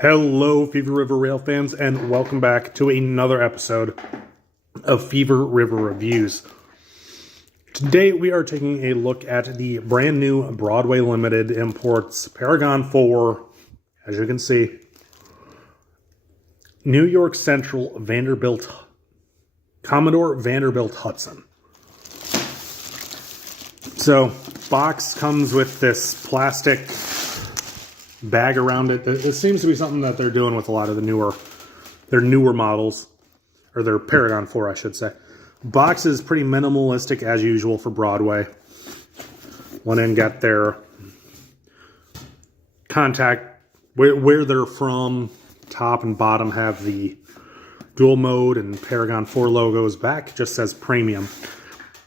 Hello, Fever River Rail fans, and welcome back to another episode of Fever River Reviews. Today, we are taking a look at the brand new Broadway Limited Imports Paragon4, as you can see, New York Central Vanderbilt, Commodore Vanderbilt Hudson. So, box comes with this plastic bag around it. It seems to be something that they're doing with a lot of their newer models, or their Paragon4, I should say. Box is pretty minimalistic as usual for Broadway. Went in, got their contact, where they're from. Top and bottom have the dual mode and Paragon4 logos. Back just says premium.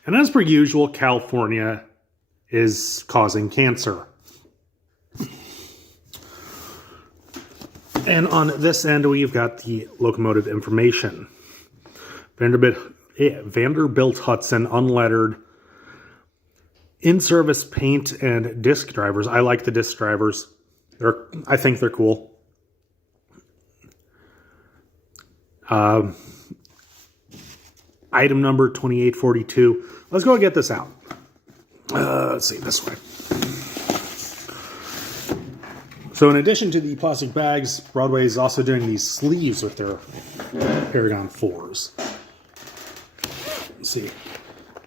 And as per usual, California is causing cancer. And on this end, we've got the locomotive information. Vanderbilt Hudson, unlettered, in-service paint and disc drivers. I like the disc drivers. I think they're cool. Item number 2842. Let's go get this out. Let's see, this way. So in addition to the plastic bags, Broadway is also doing these sleeves with their Paragon 4s. Let's see.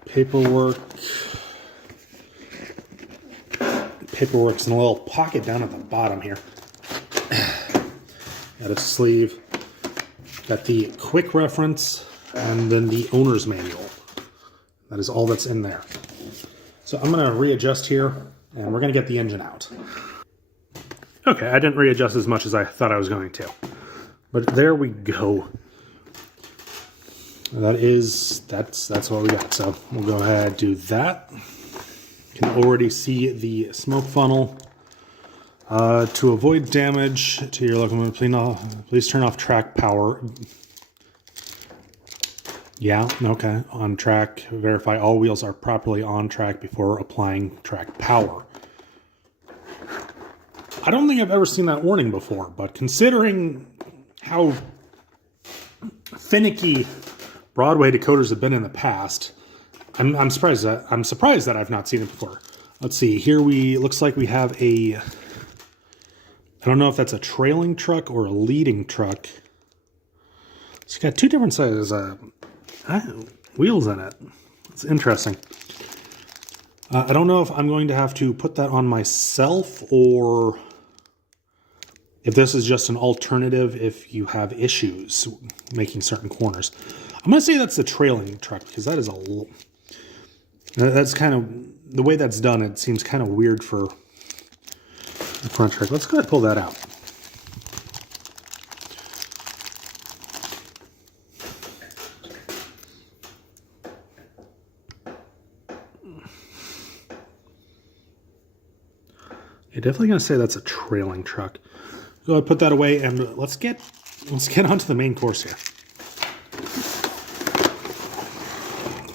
Paperwork's in a little pocket down at the bottom here. Got a sleeve. Got the quick reference and then the owner's manual. That is all that's in there. So I'm going to readjust here and we're going to get the engine out. Okay, I didn't readjust as much as I thought I was going to. But there we go. That's what we got. So we'll go ahead and do that. You can already see the smoke funnel. To avoid damage to your locomotive, please turn off track power. Yeah, okay. On track, verify all wheels are properly on track before applying track power. I don't think I've ever seen that warning before, but considering how finicky Broadway decoders have been in the past, I'm surprised that I've not seen it before. Let's see. Here looks like we have I don't know if that's a trailing truck or a leading truck. It's got two different sizes wheels in it. It's interesting. I don't know if I'm going to have to put that on myself or if this is just an alternative if you have issues making certain corners. I'm going to say that's the trailing truck because that's kind of, the way that's done, it seems kind of weird for the front truck. Let's go ahead and pull that out. You're definitely going to say that's a trailing truck. Go ahead and put that away and let's get onto the main course here.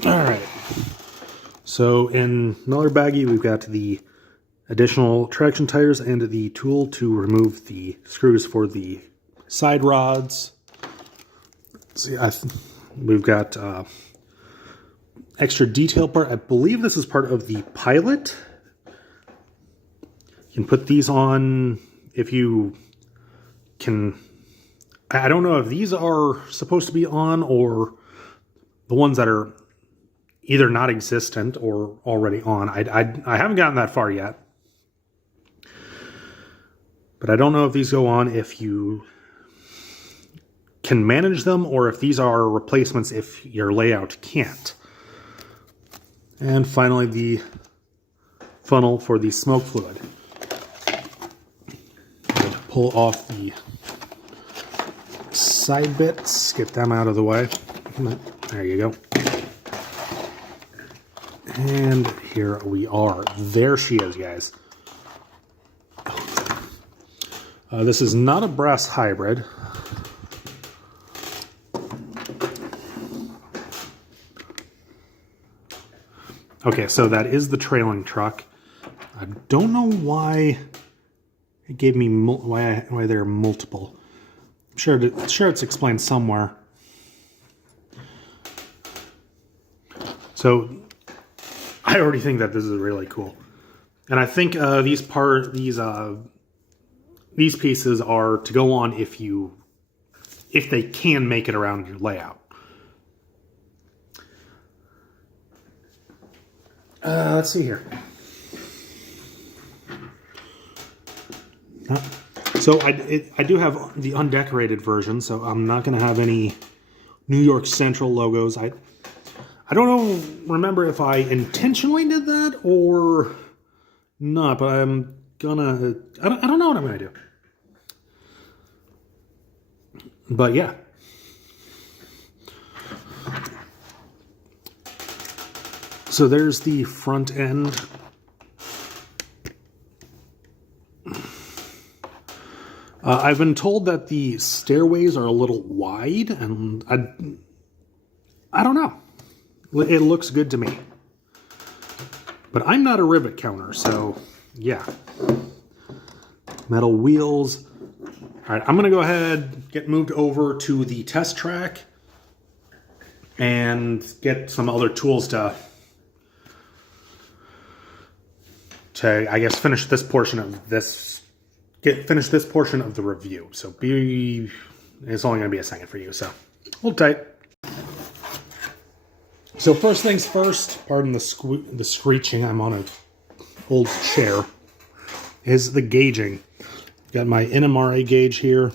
All right. So in another baggie, we've got the additional traction tires and the tool to remove the screws for the side rods. See, we've got extra detail part. I believe this is part of the pilot. You can put these on if you can. I don't know if these are supposed to be on or the ones that are either not existent or already on. I haven't gotten that far yet. But I don't know if these go on if you can manage them or if these are replacements if your layout can't. And finally, the funnel for the smoke fluid. Pull off the side bits, get them out of the way. There you go. And here we are. There she is, guys. This is not a brass hybrid. Okay, so that is the trailing truck. I don't know why it gave me why there are multiple. I'm sure it's explained somewhere. So I already think that this is really cool, and I think these pieces are to go on if they can make it around your layout. Let's see here. So I do have the undecorated version, so I'm not going to have any New York Central logos. I don't remember if I intentionally did that or not, but I'm gonna... I don't know what I'm going to do. But yeah. So there's the front end. I've been told that the stairways are a little wide, and I don't know. It looks good to me. But I'm not a rivet counter, so yeah. Metal wheels. All right, I'm going to go ahead, get moved over to the test track, and get some other tools to I guess finish this portion of this. Finish this portion of the review. So it's only going to be a second for you. So hold tight. So first things first. Pardon the screeching. I'm on an old chair. Is the gauging. Got my NMRA gauge here.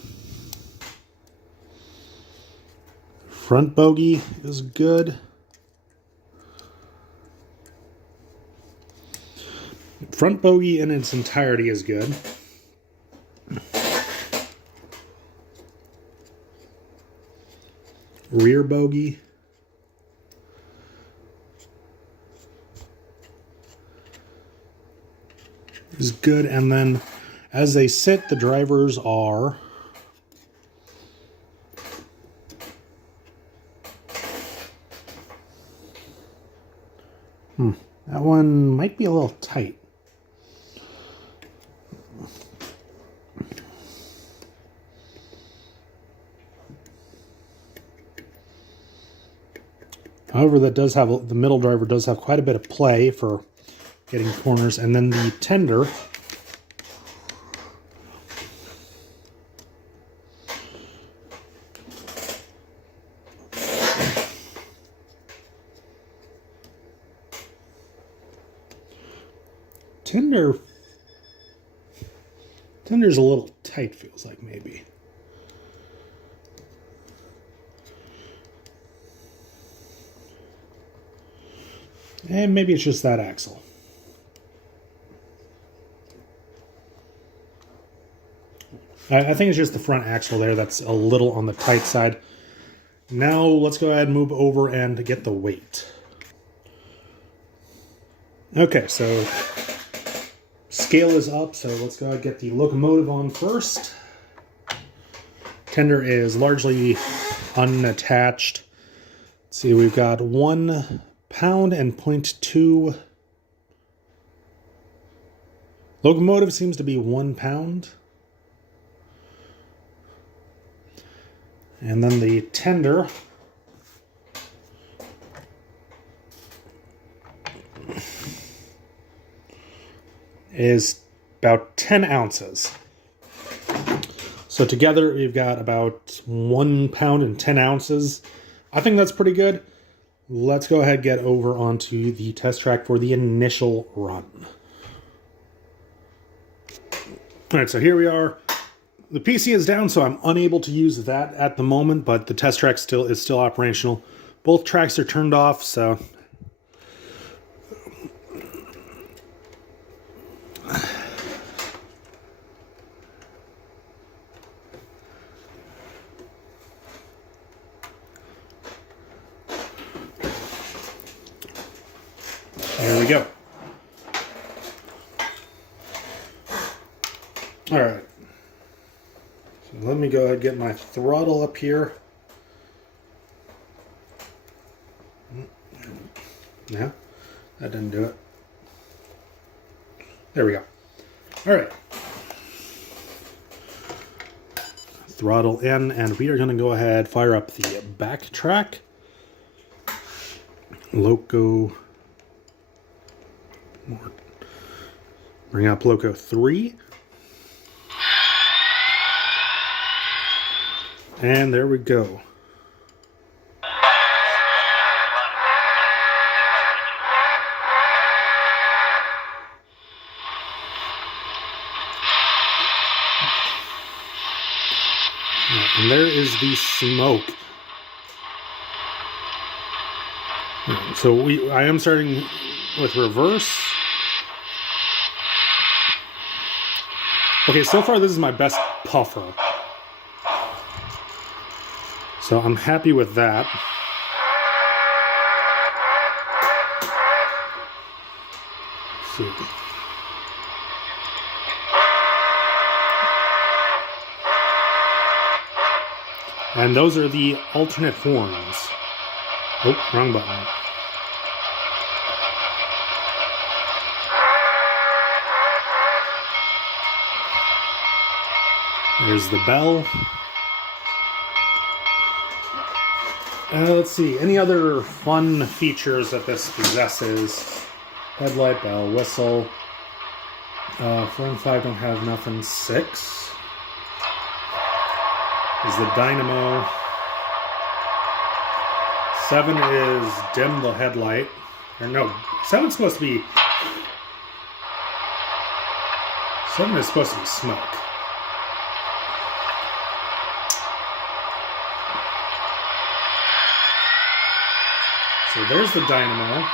Front bogey is good. Front bogey in its entirety is good. Rear bogey. Is good, and then as they sit, the drivers are that one might be a little tight. However, that does have the middle driver does have quite a bit of play for getting corners, and then the tender tender's a little tight, feels like maybe. And maybe it's just that axle. I think it's just the front axle there that's a little on the tight side. Now let's go ahead and move over and get the weight. Okay, so scale is up, so let's go ahead and get the locomotive on first. Tender is largely unattached. Let's see, we've got 1 pound and 0.2. Locomotive seems to be 1 pound. And then the tender is about 10 ounces. So together you've got about 1 pound and 10 ounces. I think that's pretty good. Let's go ahead and get over onto the test track for the initial run. All right, so here we are. The PC is down, so I'm unable to use that at the moment, but the test track is still operational. Both tracks are turned off, so there we go. All right. So let me go ahead and get my throttle up here. No, that didn't do it. There we go. All right. throttle in, and we are going to go ahead, fire up the back track. Loco. Bring up Loco 3. And there we go. And there is the smoke. So I am starting with reverse. Okay, so far this is my best puffer. So I'm happy with that. Let's see. And those are the alternate horns. Oh, wrong button. There's the bell. Let's see, any other fun features that this possesses? Headlight, bell, whistle. 4 and 5 don't have nothing. 6 is the dynamo. 7 is dim the headlight. Or no, 7's supposed to be... 7 is supposed to be smoke. So there's the dynamo.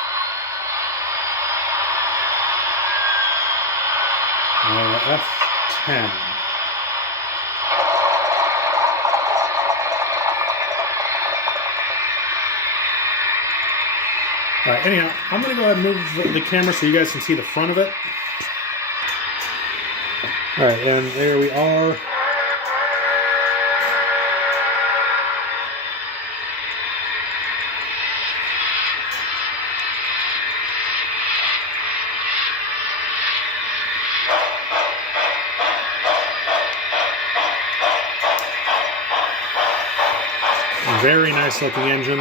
F10. Alright, anyhow, I'm going to go ahead and move the camera so you guys can see the front of it. Alright, and there we are. Very nice looking engine.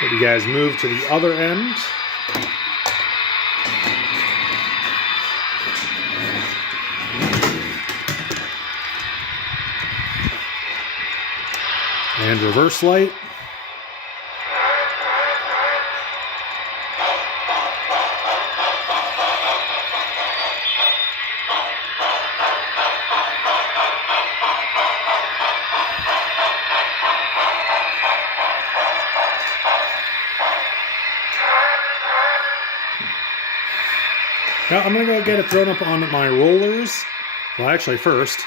Let you guys move to the other end. And reverse light. Now I'm going to go get it thrown up on my rollers. Well, actually first.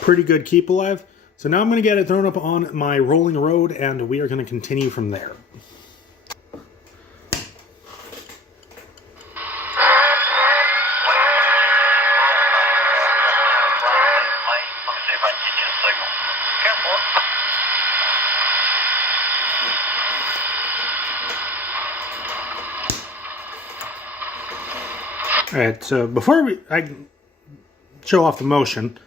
Pretty good keep alive. So now I'm going to get it thrown up on my rolling road and we are going to continue from there. Alright, so before I show off the motion,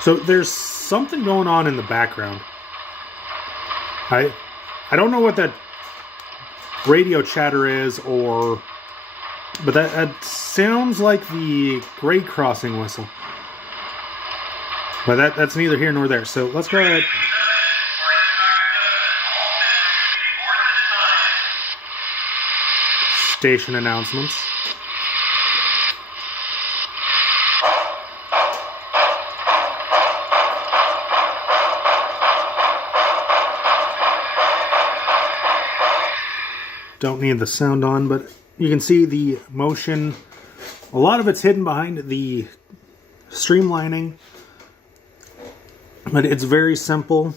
so there's something going on in the background. I don't know what that radio chatter is, but that sounds like the grade crossing whistle. But that's neither here nor there. So let's go ahead. Station announcements. Don't need the sound on, but you can see the motion. A lot of it's hidden behind the streamlining. But it's very simple.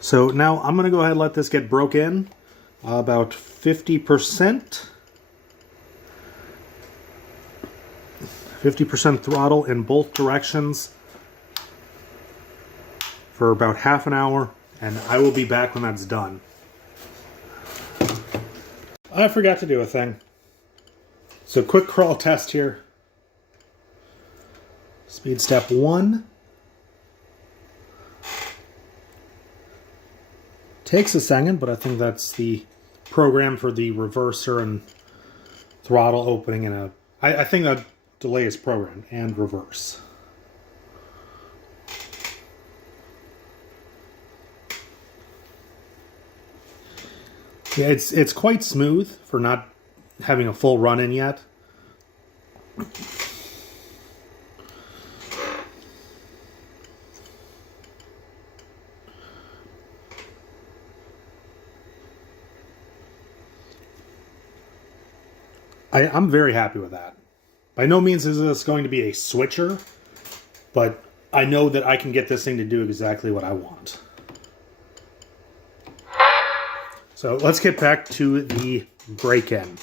So now I'm going to go ahead and let this get broke in. About 50%. 50% throttle in both directions for about half an hour, and I will be back when that's done. I forgot to do a thing. So quick crawl test here. Speed step 1. Takes a second, but I think that's the program for the reverser and throttle opening, and I think that delay is programmed, and reverse. Yeah, it's quite smooth for not having a full run in yet. I'm very happy with that. By no means is this going to be a switcher, but I know that I can get this thing to do exactly what I want. So let's get back to the break-in.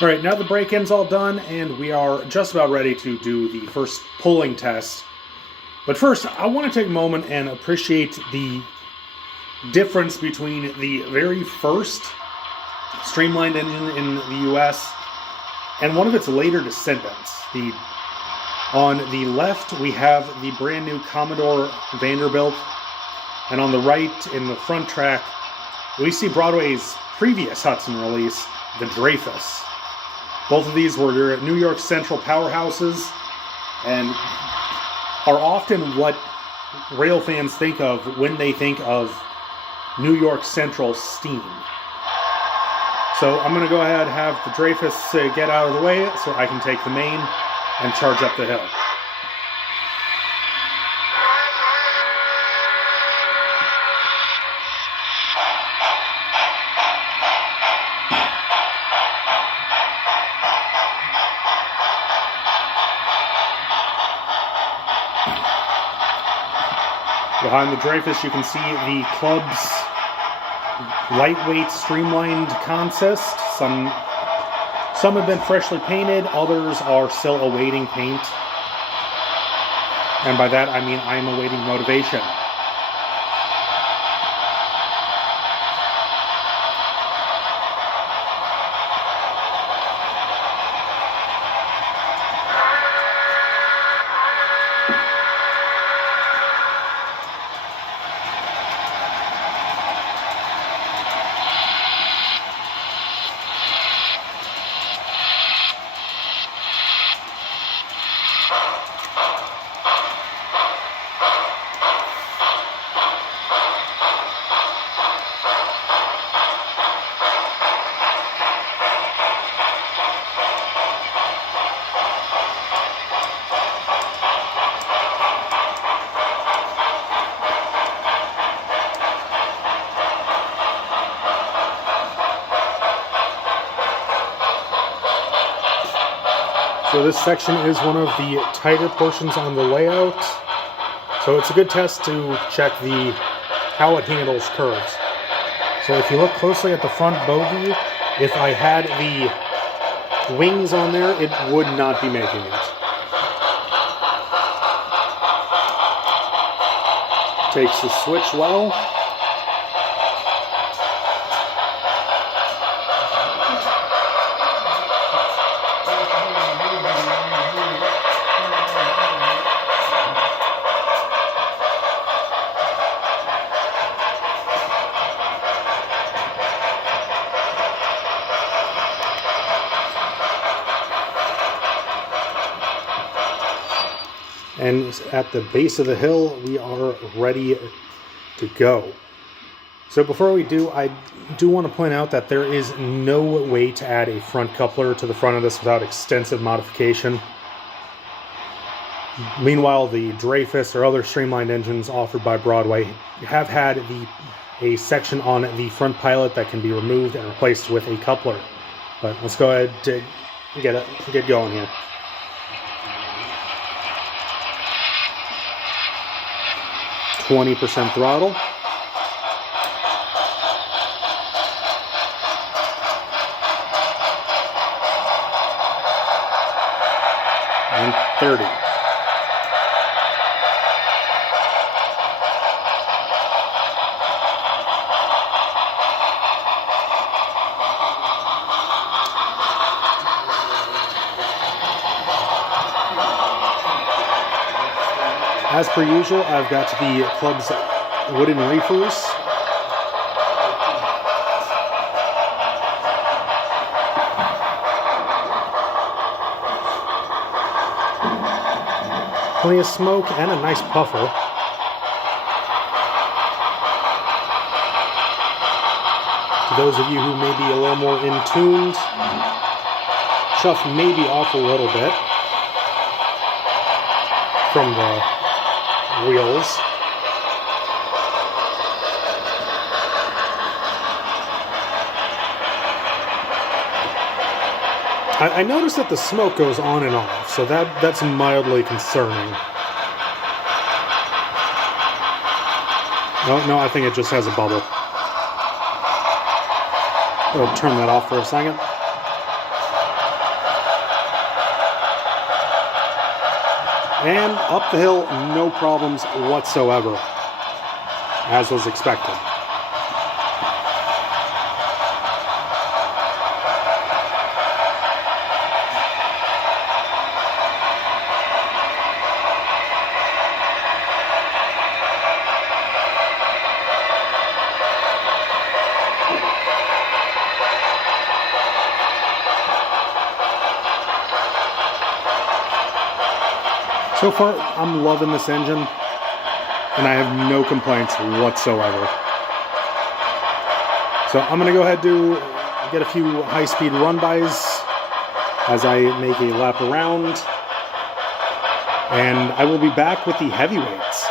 All right, now the break-in's all done, and we are just about ready to do the first pulling test. But first, I want to take a moment and appreciate the difference between the very first streamlined engine in the US and one of its later descendants. On the left, we have the brand new Commodore Vanderbilt, and on the right, in the front track, we see Broadway's previous Hudson release, the Dreyfus. Both of these were New York Central powerhouses and are often what rail fans think of when they think of New York Central steam. So I'm going to go ahead and have the Dreyfus get out of the way so I can take the main and charge up the hill. Behind the Dreyfus, you can see the club's lightweight streamlined consist. Some have been freshly painted, others are still awaiting paint. And by that I mean I am awaiting motivation. So this section is one of the tighter portions on the layout. So it's a good test to check how it handles curves. So if you look closely at the front bogey, if I had the wings on there, it would not be making it. Takes the switch well. And at the base of the hill, we are ready to go. So before we do, I do want to point out that there is no way to add a front coupler to the front of this without extensive modification. Meanwhile, the Dreyfus or other streamlined engines offered by Broadway have had a section on the front pilot that can be removed and replaced with a coupler. But let's go ahead to get going here. 20% throttle. And 30. As per usual, I've got the club's wooden reefers. Plenty of smoke and a nice puffer. To those of you who may be a little more in-tuned, chuff may be off a little bit from the wheels. I noticed that the smoke goes on and off, so that's mildly concerning. Oh, no, I think it just has a bubble. I'll turn that off for a second. And up the hill, no problems whatsoever, as was expected. So far, I'm loving this engine, and I have no complaints whatsoever. So I'm going to go ahead and get a few high-speed run-bys as I make a lap around, and I will be back with the heavyweights.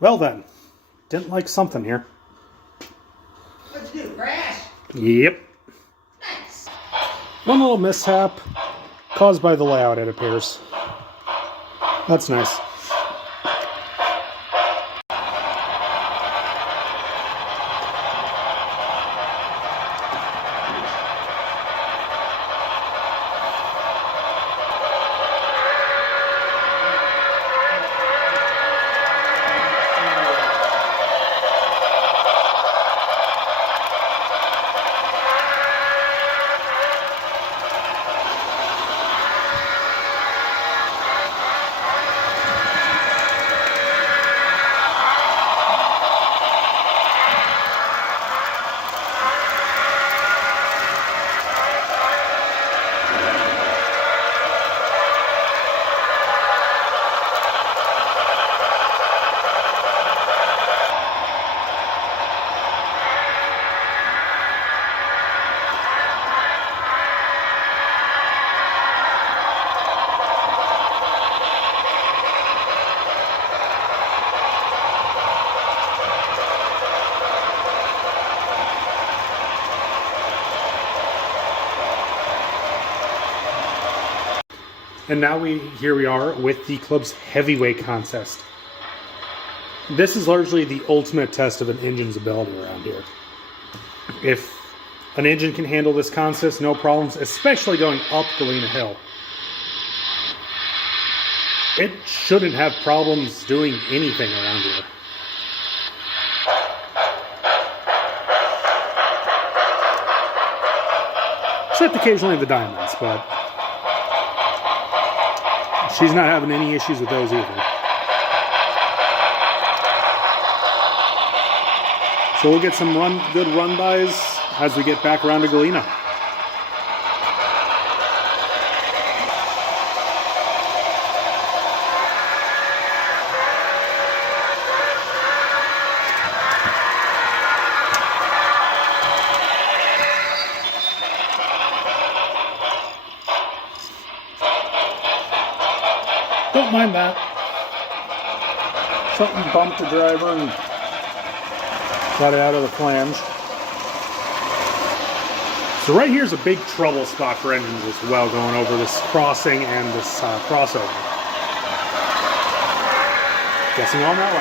Well then, didn't like something here. What'd you do, crash? Yep. Nice. One little mishap caused by the layout, it appears. That's nice. And now here we are with the club's heavyweight contest. This is largely the ultimate test of an engine's ability around here. If an engine can handle this contest, no problems, especially going up Galena Hill. It shouldn't have problems doing anything around here. Except occasionally the diamonds, but she's not having any issues with those either. So we'll get some good run-bys as we get back around to Galena. Don't mind that. Something bumped the driver and got it out of the flange. So right here is a big trouble spot for engines as well, going over this crossing and this crossover. Guessing on that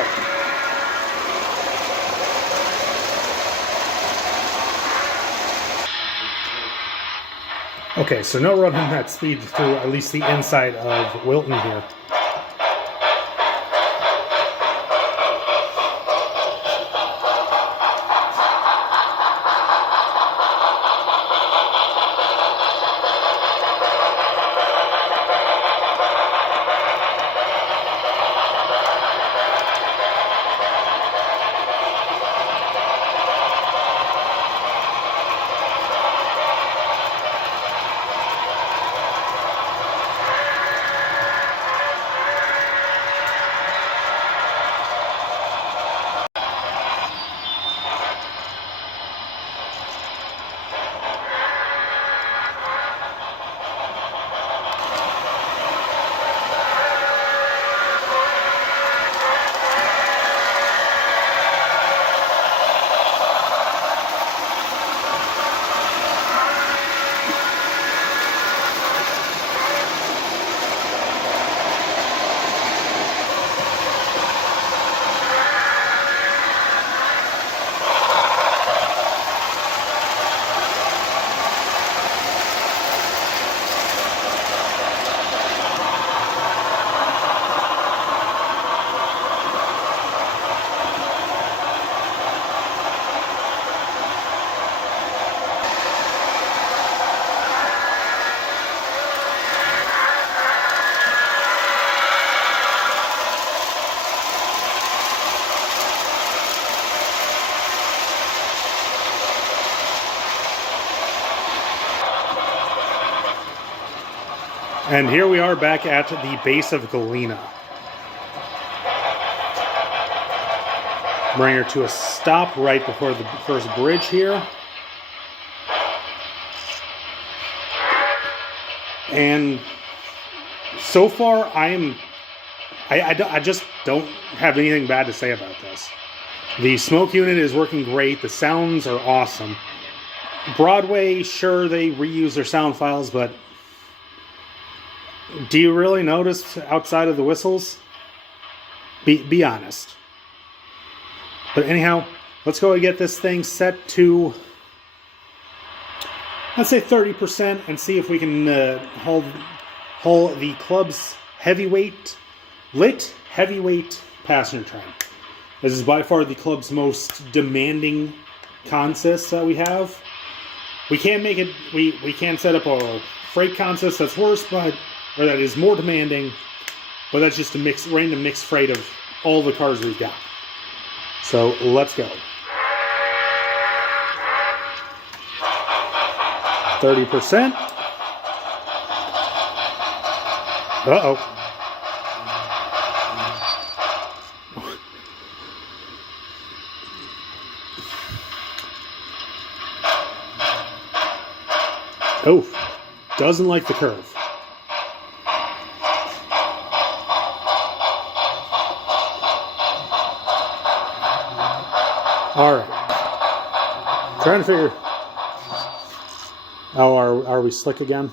way. Okay, so no running that speed through at least the inside of Wilton here. And here we are back at the base of Galena. Bring her to a stop right before the first bridge here. And so far, I just don't have anything bad to say about this. The smoke unit is working great. The sounds are awesome. Broadway, sure, they reuse their sound files, but do you really notice outside of the whistles? Be honest. But anyhow, let's go and get this thing set to, let's say 30%, and see if we can haul the club's heavyweight passenger train. This is by far the club's most demanding consist that we have. We can make it. We can set up a freight consist that's worse, or that is more demanding, but that's just a random mixed freight of all the cars we've got. So let's go. 30%. Uh-oh. Oh, doesn't like the curve. All right. Trying to figure. Oh, are we slick again?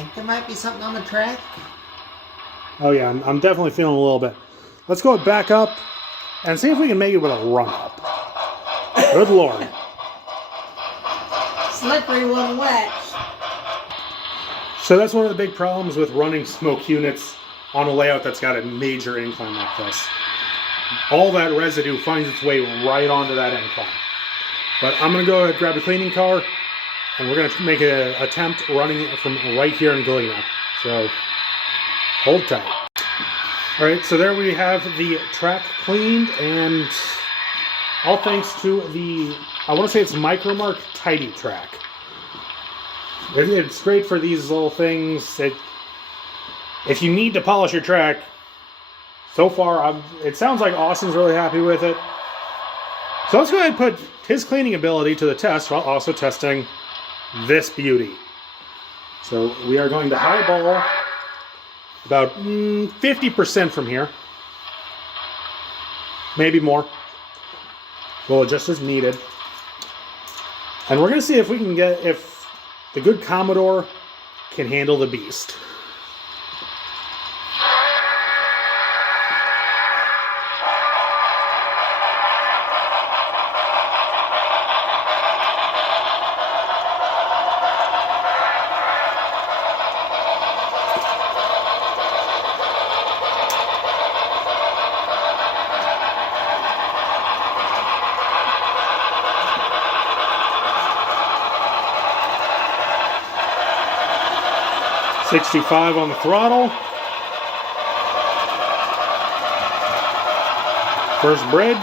think there might be something on the track. Oh yeah, I'm definitely feeling a little bit. Let's go back up and see if we can make it with a run up. Good Lord. Slippery when wet. So that's one of the big problems with running smoke units on a layout that's got a major incline like this. All that residue finds its way right onto that incline. But I'm going to go ahead and grab a cleaning car, and we're going to make an attempt running it from right here in Galena. So hold tight. All right, so there we have the track cleaned, and all thanks to the, I want to say it's Micromark Tidy Track. It's great for these little things. If you need to polish your track, so far, it sounds like Austin's really happy with it. So let's go ahead and put his cleaning ability to the test while also testing this beauty. So we are going to highball about 50% from here. Maybe more. Well, just as needed. And we're going to see if we can get, if the good Commodore can handle the beast. .65 on the throttle. First bridge.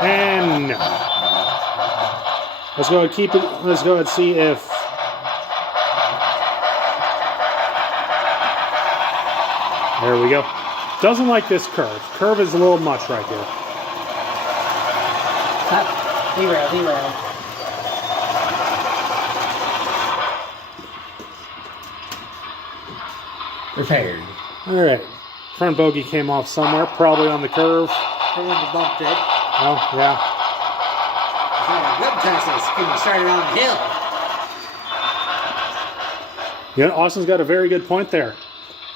And no. Let's go ahead and keep it. Let's go ahead and see if there we go. Doesn't like this curve. Curve is a little much right here. Derail. Repaired. Alright. Front bogey came off somewhere, probably on the curve. Someone bumped it. Oh, yeah. It's not a good test getting started on the hill. Yeah, Austin's got a very good point there.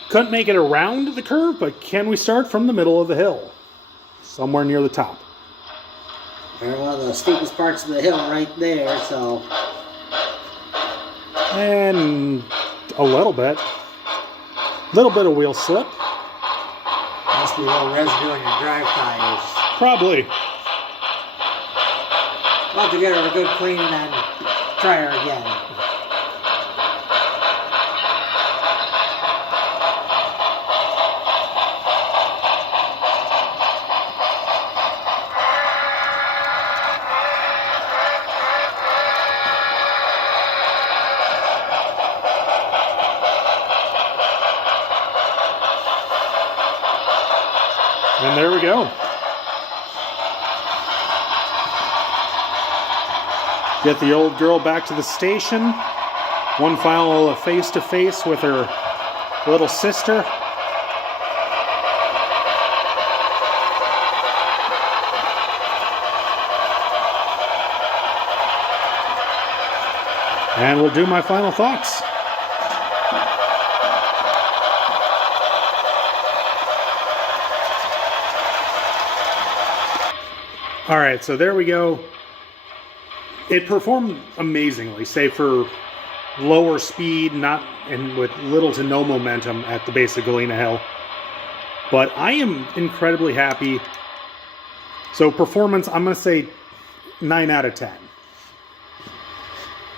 Couldn't make it around the curve, but can we start from the middle of the hill? Somewhere near the top. We're one of the steepest parts of the hill right there, so. And a little bit. Little bit of wheel slip. Must be a little residue on your drive tires. Probably. We'll have to get her a good clean and then try her again. And there we go. Get the old girl back to the station. One final face-to-face with her little sister. And we'll do my final thoughts. All right, so there we go. It performed amazingly, save for lower speed, and with little to no momentum at the base of Galena Hill. But I am incredibly happy. So performance, I'm going to say 9 out of 10.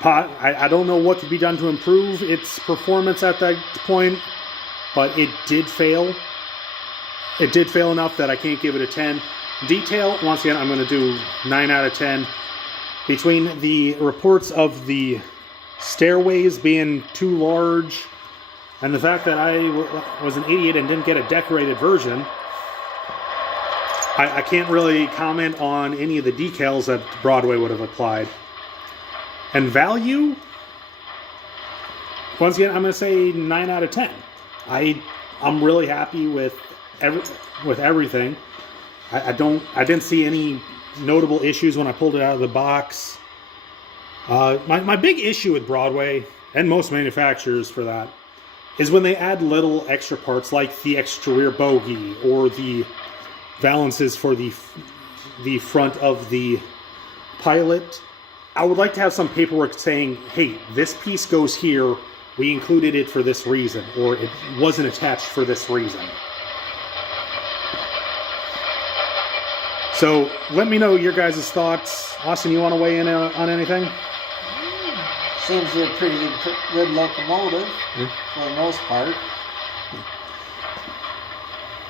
I don't know what could be done to improve its performance at that point, but it did fail. It did fail enough that I can't give it a 10. Detail, once again, I'm going to do 9 out of 10. Between the reports of the stairways being too large and the fact that I was an idiot and didn't get a decorated version, I can't really comment on any of the decals that Broadway would have applied. And value, once again, I'm going to say 9 out of 10. I'm really happy with everything. I didn't see any notable issues when I pulled it out of the box. My big issue with Broadway, and most manufacturers for that, is when they add little extra parts like the extra rear bogie or the valances for the front of the pilot. I would like to have some paperwork saying, hey, this piece goes here, we included it for this reason, or it wasn't attached for this reason. So let me know your guys' thoughts. Austin, you want to weigh in on anything? Seems to be a pretty good locomotive for the most part.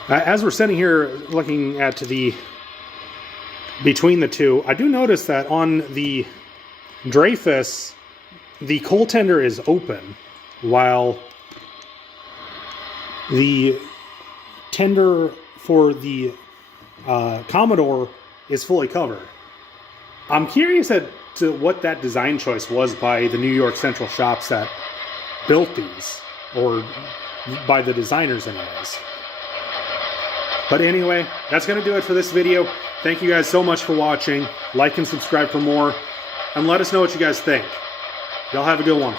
As we're sitting here looking at between the two, I do notice that on the Dreyfus, the coal tender is open, while the tender for the Commodore is fully covered. I'm curious as to what that design choice was by the New York Central shops that built these, or by the designers anyways. But anyway, that's going to do it for this video. Thank you guys so much for watching. Like and subscribe for more, and let us know what you guys think. Y'all have a good one.